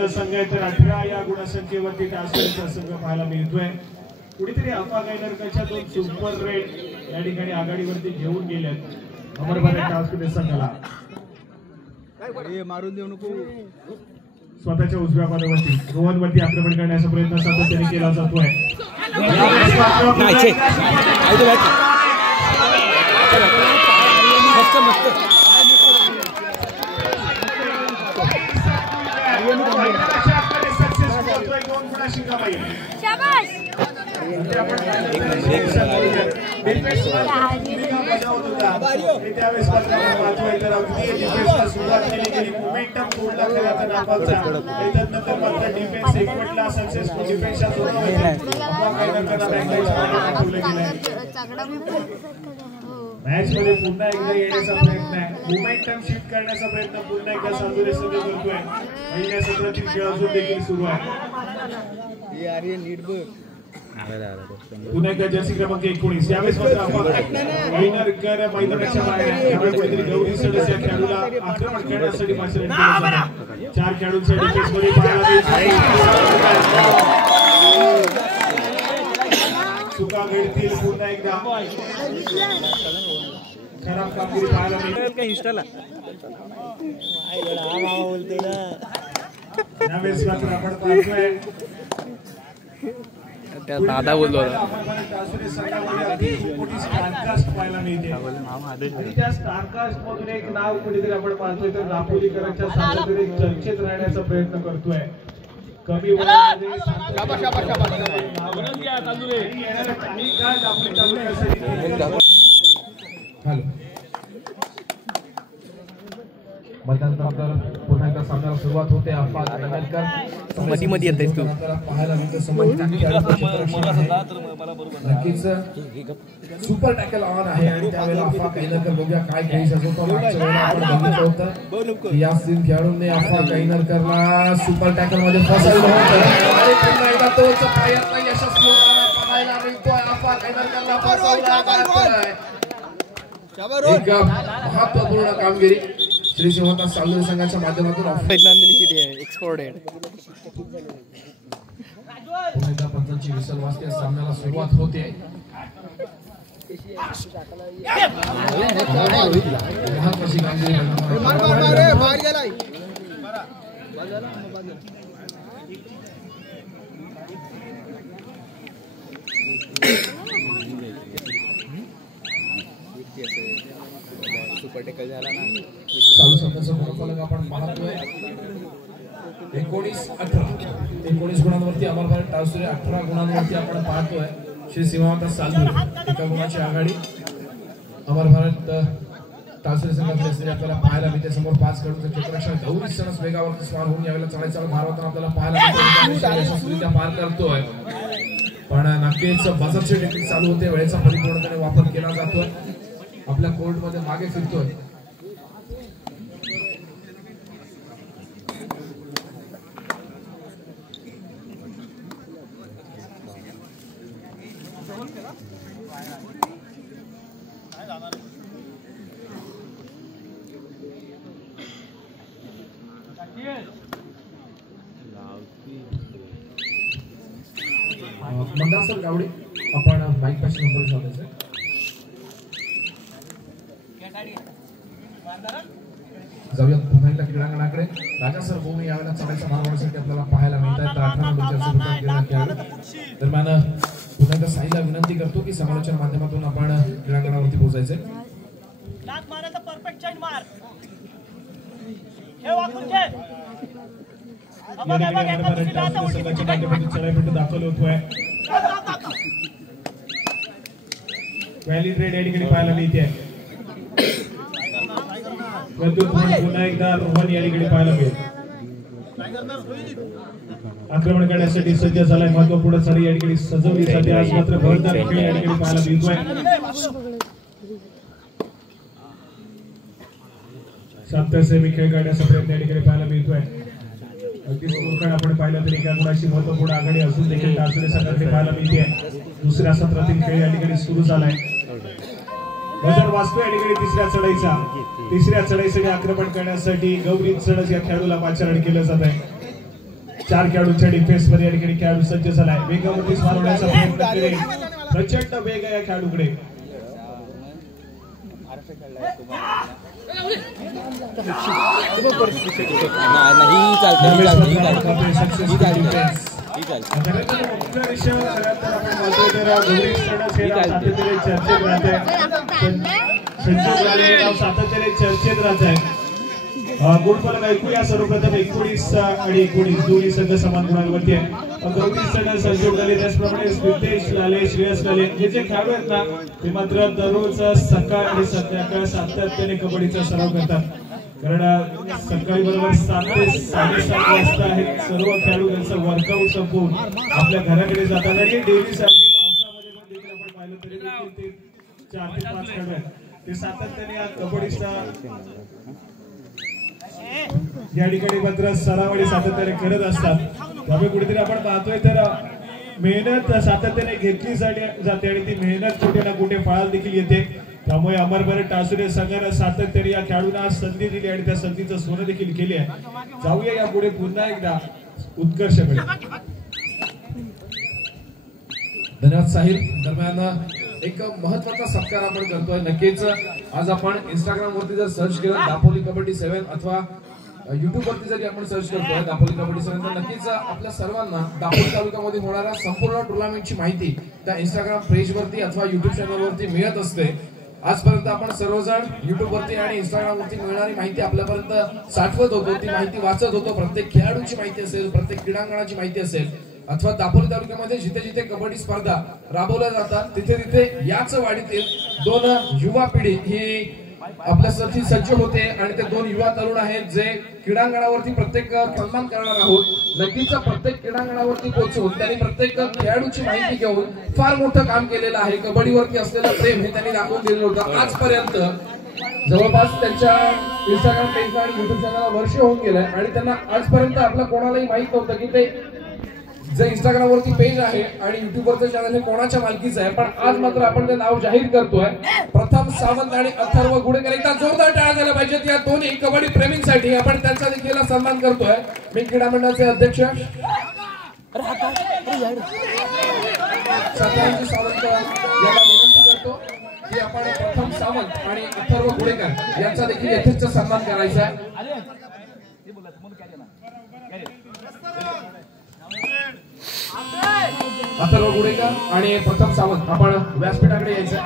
संघात 18 या गुणसंख्येवरती टास्कचा संघ पाहायला मिळतोय। कुठेतरी अफा गायनरच्या दोन सुपर रेड या ठिकाणी आघाडीवरती घेऊन गेलेत अमरभारत टास्क संघाला। मारून देऊ नको। स्वतःच्या उजव्या बाजूवरती रोहनवरती आक्रमण करण्याचा प्रयत्न सातत्याने केला जातोय। मॅच मध्ये पुन्हा एकदा येण्याचा प्रयत्न आहे, मोमेंटम शिफ्ट करण्याचा प्रयत्न पुन्हा एकदा सातुरे संघ करतोय। पहिल्या सत्रातील खेळ अजून देखील सुरू आहे। पुन्हा एकदा जर्सी क्रमांक 19 यावेळेस मात्र मैदानाच्या बाहेर त्यामुळे कुठेतरी गौरी सडस या खेळाडूला आक्रमण करण्यासाठी पाचारण केलं जातं। 4 खेळाडूंच्या डिफेन्समध्ये पाहायला चुका घडतील पुन्हा एकदा खराब कामगिरी पाहायला मिळेल। इंस्टाला यावेळेस मात्र आपण पाहतोय त्या दादा बोललो त्या स्टारकास्ट मधून एक नाव कुठेतरी आपण पाहतोय तर दापोलीकरांच्या सामन्यामध्ये चर्चेत राहण्याचा प्रयत्न करतोय। कमी मतदाननंतर पुन्हा एकदा सामन्याला सुरुवात होते। अफा गायनरकर मध्ये येतेस तू पाहायला नक्कीच सुपर टॅकल ऑन आहे आणि त्यावेळेला अफा गायनरकर बघूया काय खेळी सजवतो। मागच्या वेळेला आपण बघितलं होतं या तीन खेळाडूंनी अफा गायनरकरला सुपर टॅकल मध्ये फसवलं होतं आणि पुन्हा एकदा तोच प्रयत्न यशस्वी होताना पाहायला मिळतोय। अफा गायनरकरला फसवलं एक महत्त्वपूर्ण कामगिरी श्री शिवता सालुरे संघाच्या माध्यमातून एक्सपोर्टेड पुन्हा पंचांची विसल वाजते, सामन्याला सुरुवात होते। महत्त्वाची कामगिरी सुपर टॅकल झाला ना। चालू सत्राचा गुणफलक आपण पाहतोय 19 गुणांवरती अमरभारत टास्करे 18 गुणांवरती आपण पाहतोय। श्री शिवता सालुरे एका गुणाची आघाडी अमरभारत टास्करे संघाकडे असलेली आपल्याला पाहायला मिळते। समोर 5 खेळाडूंचे क्षेत्ररक्षण गौरी सणस वेगावरती स्वार होऊन यावेळेला चढाईचा भार होताना आपल्याला पाहायला मिळतो। यशस्वीरित्या पार करतोय पण नक्कीच बझरची टेक्निक चालू होते, वेळेचा परिपूर्णपणे वापर केला जातोय। आपल्या कोर्ट मध्ये मागे फिरतोय मंदार सर गावडे आपण माईक पाशी नंबर शोधायचा जाऊया पुन्हा एकदा क्रीडांगणाकडे। राजा सर भूमी यावेळेला चढाईचा भार वाढवण्यासाठी आपल्याला पाहायला मिळत आहेत। 18 नंबरच्या दरम्यान पुन्हा एकदा साईला विनंती करतो की समालोचन माध्यमातून आपण क्रीडांगणावरती पोहोचायचे। दाखवलं होतोय व्हॅलिड रेड या ठिकाणी पाहायला मिळते। पुन्हा एकदा रोहन या ठिकाणी पाहायला मिळेल। आक्रमण करण्यासाठी सज्ज झालाय, महत्वपूर्ण चढाई या ठिकाणी सजवली जाते। आज मात्र भरदार खेळ या ठिकाणी पाहायला मिळतोय। 7 सेमी खेळ काढण्याचा प्रयत्न या ठिकाणी पाहायला मिळतोय। अगदी स्कोरकार्ड आपण पाहिलं तर एका गुणाची महत्वपूर्ण आघाडी असून देखील टास्करे संघाकडे पाहायला मिळते। दुसऱ्या सत्रातील खेळ या ठिकाणी सुरू झालाय। वजन वाचतोय या ठिकाणी तिसऱ्या चढाईसाठी आक्रमण करण्यासाठी गौरी सडस या खेळाडूला पाचारण केलं जात आहे। 4 खेळाडूंच्या डिफेन्स मध्ये या ठिकाणी खेळाडू सज्ज झालाय. वेगावरती मारण्याचा प्रयत्न करेल. प्रचंड वेग आहे या खेळाडूकडे. चर्चेत राहत आहे. गुणफलक ऐकूया सर्वप्रथम 19 आणि 19 दोन्ही संघ समान गुणांवरती आहे. गौरी सण संजोग झाले त्याचप्रमाणे नितेश लाले श्रेयस लाले हे जे खेळाडू आहेत ना ते मात्र दररोज सकाळ आणि संध्याकाळ सातत्याने कबड्डीचा सराव करतात. कारण सकाळी बरोबर 7 ते 7:30 वाजता हे सर्व खेळाडू त्यांचं वर्कआउट संपवून आपल्या घराकडे जातात आणि डेली पावसामध्ये पण देखील आपण पाहिलं तरी देखील ते 4 ते 5 खेळाडू आहेत ते सातत्याने या कबड्डीचा या ठिकाणी मात्र सराव आणि सातत्याने करत असतात. त्यामुळे कुठेतरी आपण पाहतोय तर मेहनत सातत्याने घेतली जाते आणि ती मेहनत कुठे ना कुठे फळाला देखील येते. त्यामुळे अमरभरत टासुरे संघाने सातत्याने या खेळाडूंना संधी दिली आणि त्या संधीचं सोनं देखील केले आहे. जाऊया यापुढे पुन्हा एकदा उत्कर्षकडे. धन्यवाद साहिल. दरम्यान एक महत्वाचा सत्कार आपण करतोय. नक्कीच आज आपण इंस्टाग्राम वरती जर सर्च केलं दापोली कबड्डी 7 अथवा युट्यूब वरती जरी आपण सर्च करतोय दापोली कबड्डी 7 तर नक्कीच आपल्या सर्वांना दापोली तालुक्यामध्ये होणाऱ्या संपूर्ण टुर्नामेंटची माहिती त्या इंस्टाग्राम पेज वरती अथवा युट्यूब चॅनल वरती मिळत असते. आजपर्यंत आपण सर्वजण युट्यूब वरती आणि इंस्टाग्राम वरती मिळणारी माहिती आपल्यापर्यंत साठवत होतो, ती माहिती वाचत होतो. प्रत्येक खेळाडूची माहिती असेल, प्रत्येक क्रीडांगणाची माहिती असेल अथवा दापोली तालुक्यामध्ये जिथे जिथे कबड्डी स्पर्धा राबवल्या जातात तिथे तिथे याच वाडीतील 2 युवा पिढी ही आपल्यासाठी सज्ज होते आणि ते 2 युवा तरुण आहेत जे क्रीडांगणावरती प्रत्येक सन्मान करणार आहोत. नक्कीच प्रत्येक क्रीडांगणावरती पोहोचून त्यांनी प्रत्येक खेळाडूची माहिती घेऊन फार मोठं काम केलेलं आहे. कबड्डीवरती असलेलं प्रेम हे त्यांनी दाखवून दिलेलं होतं. आजपर्यंत जवळपास त्यांच्या इंस्टाग्राम पेजला आणि युट्यूब चॅनलला वर्ष होऊन गेलंय आणि त्यांना आजपर्यंत आपलं कोणालाही माहित नव्हतं की ते जे इंस्टाग्राम वरती पेज आहे आणि युट्यूब वरचं चॅनल हे कोणाच्या मालकीचं आहे. पण आज मात्र आपण ते नाव जाहीर करतोय. प्रथम सावंत आणि अथर्व गुडेकर. एकदा जोरदार टाळ्या झाल्या पाहिजेत या दोन्ही कबड्डी प्रेमींसाठी. आपण त्यांचा देखील सन्मान करतोय. मी क्रीडा मंडळाचे अध्यक्ष सत्याजी सावंत यांना विनंती करतो की आपण प्रथम सावंत आणि अथर्व गुडेकर यांचा देखील यथेच्छ सन्मान करायचा आहे. अथर्व गुडेकर आणि प्रथम सावंत आपण व्यासपीठाकडे यायचं.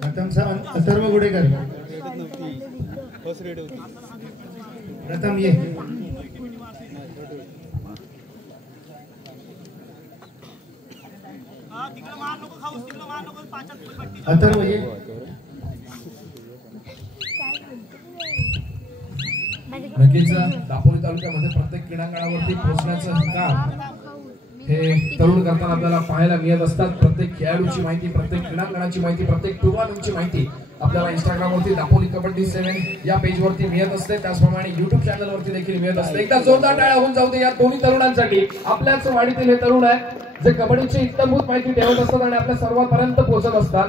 प्रथम सावंत अथर्व गुडेकर प्रथम ये. अथर्व ये. नक्कीच दापोली तालुक्यामध्ये प्रत्येक क्रीडांगणावरती पोहोचण्याचं काम हे तरुण करताना आपल्याला पाहायला मिळत असतात. प्रत्येक खेळाडूची माहिती, प्रत्येक क्रीडांगणाची माहिती, प्रत्येक टुर्नामेंटची माहिती आपल्याला इंस्टाग्राम वरती दापोली कबड्डी 7 या पेज वरती मिळत असते. त्याचप्रमाणे युट्यूब चॅनल वरती देखील मिळत असते. एकदा जोरदार टाळ्या होऊन जाऊ दे या दोन्ही तरुणांसाठी. आपल्याच वाडीतील हे तरुण आहे जे कबड्डीची इत्तमभूत माहिती ठेवत असतात आणि आपल्या सर्वांपर्यंत पोहोचत असतात.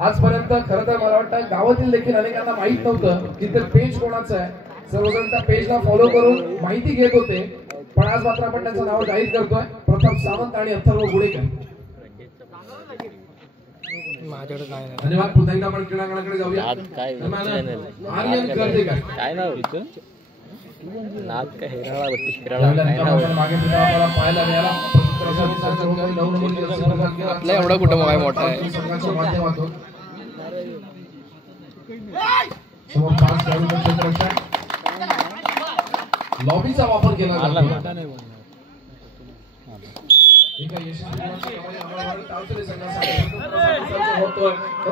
आजपर्यंत खरं तर मला वाटतं गावातील देखील अनेकांना माहित नव्हतं की ते पेज कोणाचं आहे. सर्वजण त्या पेजला फॉलो करून माहिती घेत होते. पण आज मात्र आपण त्यांचं नाव जाहीर करतोय. प्रथम सावंत आणि अथर्व गुडेकर. धन्यवाद. पुन्हा एकदा आपण क्रीडांगणाकडे जाऊया. आर्यन गर्देकर काय नाव नाद का हिराळा बत्ती मागे आपल्याला पाहायला मिळाला. आपला एवढा कुठं मोबाईल मोठा आहे. माध्यमातून समोर 5 खेळाडूंच्या क्षेत्ररक्षण लॉबीचा वापर केला जातो. एका यशस्वी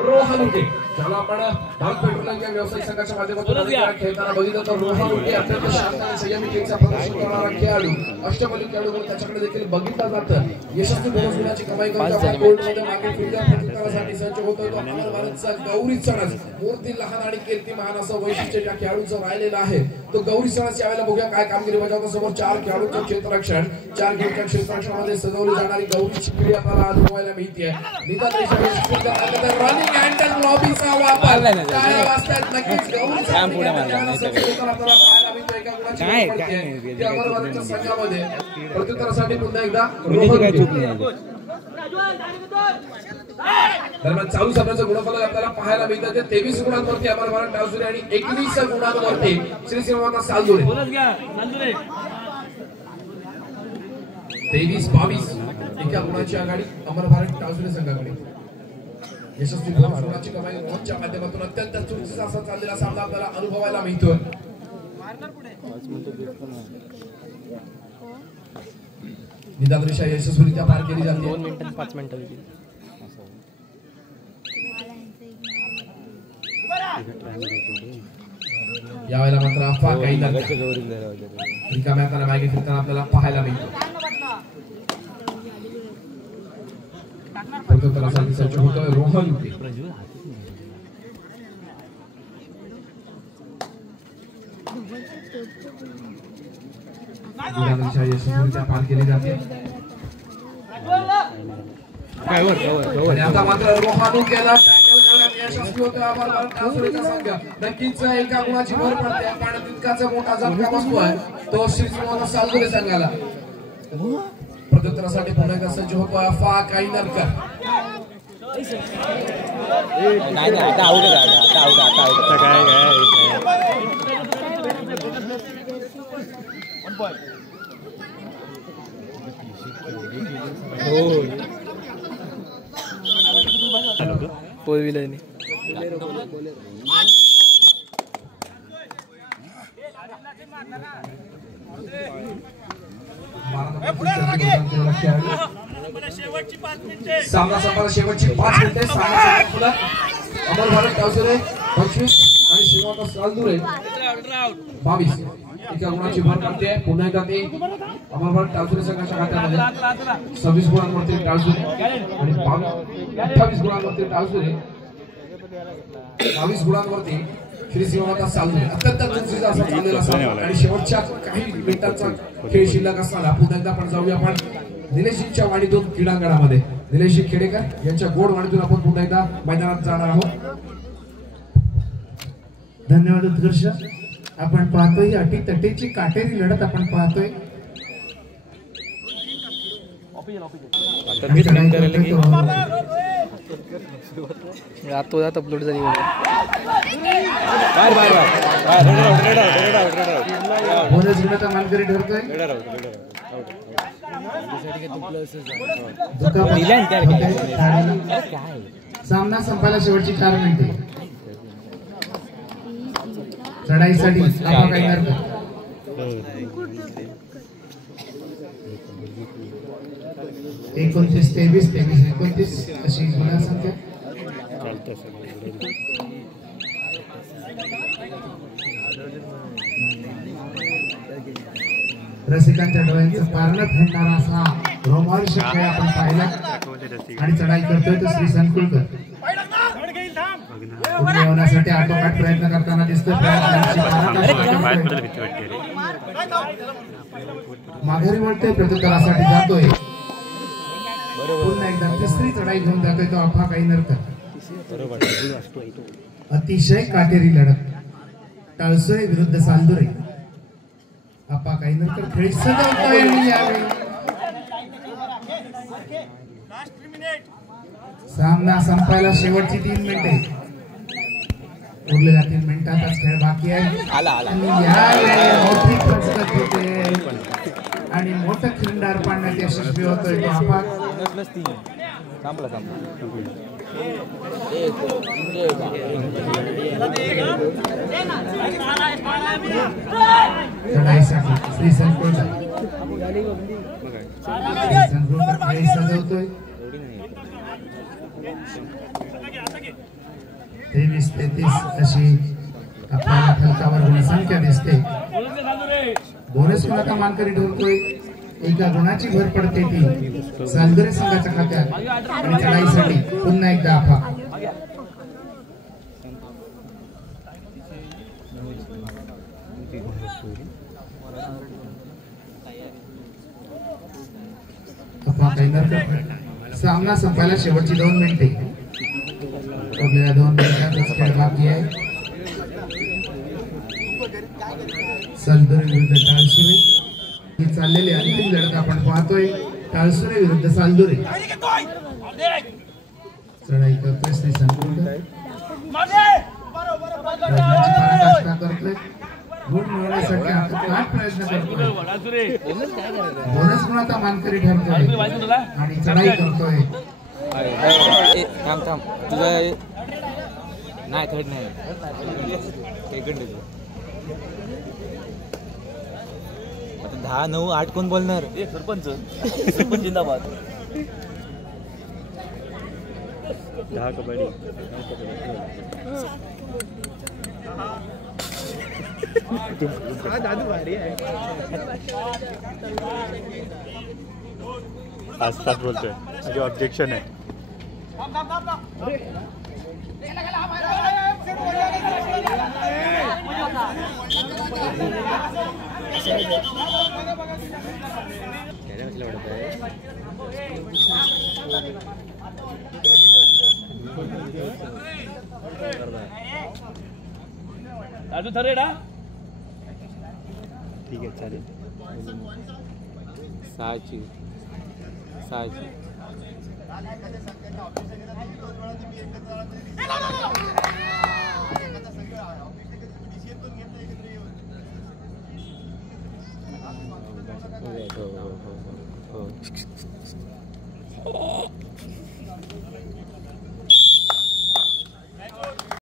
रोहन ज्याला आपण भारत पेट्रोलियम या व्यावसायिक संघाच्या माध्यमातून खेळताना बघितलं तर रोहन उटे अत्यंत शांत आणि संयमी खेळीचा प्रदर्शन करणारा खेळाडू, अष्टपैलू खेळाडू म्हणून त्याच्याकडे देखील बघितलं जातं. यशस्वी बोनस गुणाची कमाई करतो. कोर्टमध्ये मागे फिरत्या प्रतिकारासाठी सज्ज होतोय तो अमर भारतचा गौरी सणस. मूर्ती लहान आणि कीर्ती महान असं वैशिष्ट्य ज्या खेळाडूचं राहिलेलं आहे. तो गौरी सणस यावेळेला बघूया काय कामगिरी बजावतो. समोर 4 खेळाडूंचं क्षेत्ररक्षण, 4 खेळाडूंच्या क्षेत्ररक्षणामध्ये सजवली जाणारी गौरीची पिढी आपल्याला अनुभवायला मिळते. निदान रनिंग हँडल लॉबीचा वापर काय वाजतात नक्कीच गौरीचा आपल्याला पाहायला मिळतो. एका गुणाची ते अमर भारतच्या संघामध्ये प्रत्युत्तरासाठी पुन्हा एकदा दरम्यान चालू सामन्याचं गुणफलक आपल्याला पाहायला मिळतं. ते 23 गुणांवरती अमर भारत डावसुरे आणि 21 गुणांवरती श्री सिंहमाता सालदुरे. 23-22 एका गुणाची आघाडी अमर भारत डावसुरे संघाकडे. यशस्वी गुणाची कमाई रोहनच्या माध्यमातून अत्यंत चुरशीचा असा चाललेला सामना आपल्याला अनुभवायला मिळतोय. निदान रेषा यशस्वीरित्या पार केली जाते. 2 मिनिटं 5 मिनिटं यावेळेला मात्र अफवा काही रिकाम्या हाताने मागे फिरताना आपल्याला पाहायला मिळतो. प्रत्युत्तरासाठी सज्ज होतोय रोहन उटे. यशस्वीरित्या पार केली जाते. आणि आता मात्र रोहानू केला टॅकल करण्यात यशस्वी होतोय अमर भारत डावसुरेचा संघ. नक्कीच एका गुणाची भर पडते पण तितकाच मोठा झटका बसतोय तो श्री सिंहमाता सालदुरे संघाला. प्रत्युत्तरासाठी पुन्हा एकदा सज्ज होतोय अफा काईनरकर. नाही आता आउट फोर व्हीलर ने सामना संपला. शेवटची 5 मिनिटे. सामना अमर भारत डावसुरे 25 आणि सिंहमाता सालदुरे 22 एका गुणाची भर पडते. पुन्हा एकदा ते अमर भारत डावसुरे संघाच्या खात्यामध्ये 26 गुणांवरती डावसुरे आणि 28 गुणांवरती डावसुरे, 22 गुणांवरती श्री सिंहमाता सालदुरे. अत्यंत चुरशीचा असा चाललेला सामना आणि शेवटच्या काही मिनिटांचा खेळ शिल्लक असताना पुन्हा एकदा आपण जाऊया आपण निलेशजींच्या वाणीतून क्रीडांगणामध्ये. निलेशजी खेडेकर यांच्या गोड वाणीतून आपण पुन्हा एकदा मैदानात जाणार आहोत. धन्यवाद उत्कर्ष. आपण पाहतोय अटीतटीची काटेरी लढत आपण पाहतोय. रातोरात अपलोड झाली. बोनस गुणाचा मानकरी ठरतोय. सामना संपायला शेवटची 4 मिनिटे. चढाईसाठी 29, 23, 29 अशी गुणा संख्या. रसिकांच्या डोळ्यांचं पारणं फिरणारा असा रोमांचक खेळ आपण पाहिला आणि चढाई करतोय तो श्री संकुलकर. पुढे येण्यासाठी आटोकाट प्रयत्न करताना दिसतोय. माघारी वळतोय, प्रत्युत्तरासाठी जातोय. पुन्हा एकदा तिसरी चढाई घेऊन जातोय तो अफा काईनरकर. अतिशय काटेरी लढत टाळसोळे विरुद्ध सालदुरे. अफा काईनरकर खेळ सजवतोय आणि यावेळी सामना संपायला शेवटची 3 मिनिटे. उरलेल्या 3 मिनिटातच खेळ बाकी आहे. मोठी कसरत होते आणि मोठं खिंडार पाडण्यात यशस्वी होतोय तो अफा. चढाईसाठी श्री संकुलकर खेळ सजवतोय. 23-33 अशी आपल्याला फलकावर गुणसंख्या दिसते. बोनस गुणाचा मानकरी ठरतोय. एका गुणाची भर पडते ती सालगरे संघाच्या खात्यात आणि चढाईसाठी पुन्हा एकदा आफा. सामना संपायला शेवटची 2 मिनिटे. उरलेल्या 2 मिनिटांचाच खेळ बाकी आहे. सालदुरे विरुद्ध टाळसुरे ही चाललेली अंतिम लढत आपण पाहतोय. टाळसुरे विरुद्ध सालदुरे. चढाई करतोय श्री संकुल करतोय. गुण मिळवण्यासाठी आपण काय प्रयत्न करतोय. बोनस गुणाचा मानकरी ठरतोय आणि चढाई करतोय. थांब तुझा नाही थर्ड नाही आता 10-9-8 कोण बोलणार. सरपंच जिंदाबाद. 10 कबड्डी दादू भारी आहे. आसपास बोलतोय माझी ऑब्जेक्शन आहे. राजू थरे ना ठीक आहे चालेल. सहाची